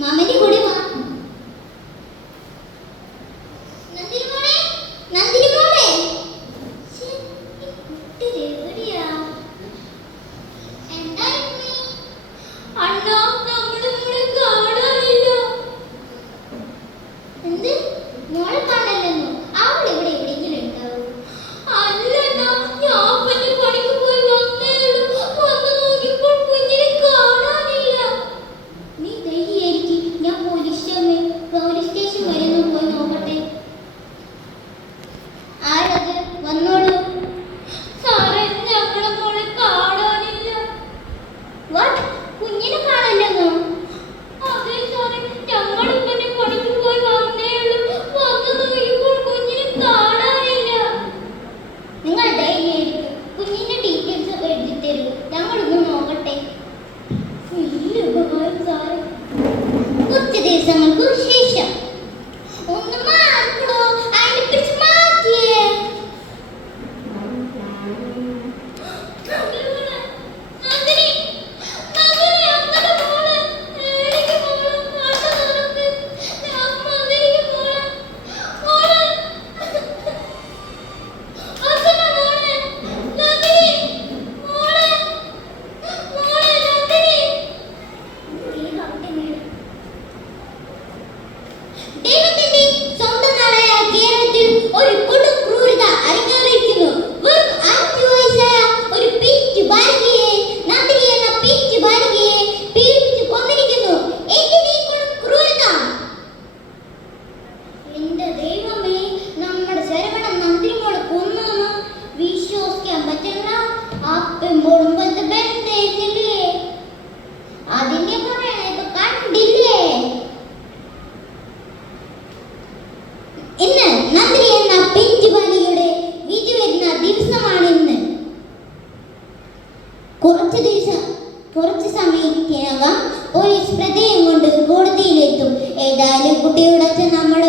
മാമന്റെ കൂടെ വാ. നന്ദിനി മോളെ, നന്ദിനി മോളെ. എവിടെയാ? എന്തായി അണ്ണാ? നമ്മുടെ മോളെ കാണാനില്ല. എന്ത് മോളെ കാണാനില്ലെന്നോ? അവൾ ഇവിടെ എവിടെയെങ്കിലും ഉണ്ടാവും. അല്ലണ്ണാ, ഞാൻ പിന്നെ പണിക്ക് പോയി വന്നേ ഉള്ളൂ. വന്ന് നോക്കിയപ്പോൾ കുഞ്ഞിനെ കാണാനില്ല. നീ ധൈര്യമായിരിക്കും, ഞാൻ പോലീസ് സ്റ്റേഷൻ വരെ ഒന്ന് പോയി നോക്കട്ടെ. ആരത്? വന്നോളൂ. സാറേ, ഞങ്ങളെ മോളെ കാണാനില്ല. വാട്ട്? കുഞ്ഞിനെ കാണാനില്ലെന്നോ? അതെ സാറേ, ഞങ്ങളിപ്പോ പണിക്ക് പോയി വന്നേ ഉള്ളൂ. വന്ന് നോക്കിയപ്പോൾ കുഞ്ഞിനെ കാണാനില്ല. നിങ്ങൾ ധൈര്യമായിരിക്കും, കുഞ്ഞിന്റെ ഡീറ്റെയിൽസ് ഒക്കെ എഴുതി തരൂ, ഞങ്ങളൊന്ന് നോക്കട്ടെ. വലിയ ഉപകാരം സാറേ. കുറച്ച് ദിവസങ്ങൾക്ക് ശേഷം ഒന്ന് മാർക്കോ, അതിനെ പിടിച്ച് മാറ്റിയേ. നന്ദിനി, നന്ദിനി, അങ്ങോട്ട് പോണേ. എനിക്ക് പോണം, കണ്ണ് തുറക്ക്. അമ്മ എനിക്ക് പോണം. മോളെ, അച്ഛനെ മോളെ, നന്ദിനി, മോളെ, മോളെ, നന്ദിനി. ദൈവത്തിന്റെ സ്വന്തം നാടായ കേരളത്തിൽ ഒരു കൊടും ക്രൂരത അരങ്ങേറിയിരിക്കുന്നു. വെറും 5 വയസ്സായ ഒരു പിഞ്ചു ബാലികയെ, നന്ദിനി എന്ന പിഞ്ചു ബാലികയെ പീഡിപ്പിച്ച് കൊന്നിരിക്കുന്നു. എന്തിനീ കൊടും ക്രൂരത? എന്റെ ദൈവമേ, നമ്മുടെ ശരവണൻ നന്ദിനി മോളെ കൊന്നൊന്നും വിശ്വസിക്കാൻ പറ്റില്ല. ആ പെമ്പോളും ബന്ധപ്പെട്ടില്ലേ? അതിന്റെ പറയണ കണ്ടില്ലേ? ഇന്ന് നന്ദിനി എന്ന പിഞ്ചു ബാലികയുടെ വിധി വരുന്ന ദിവസമാണിന്ന്. കുറച്ച് സമയത്തിനകം പോലീസ് പ്രതിയും കൊണ്ട് കോടതിയിലെത്തും. ഏതായാലും കുട്ടിയുടെ അച്ഛൻ നമ്മൾ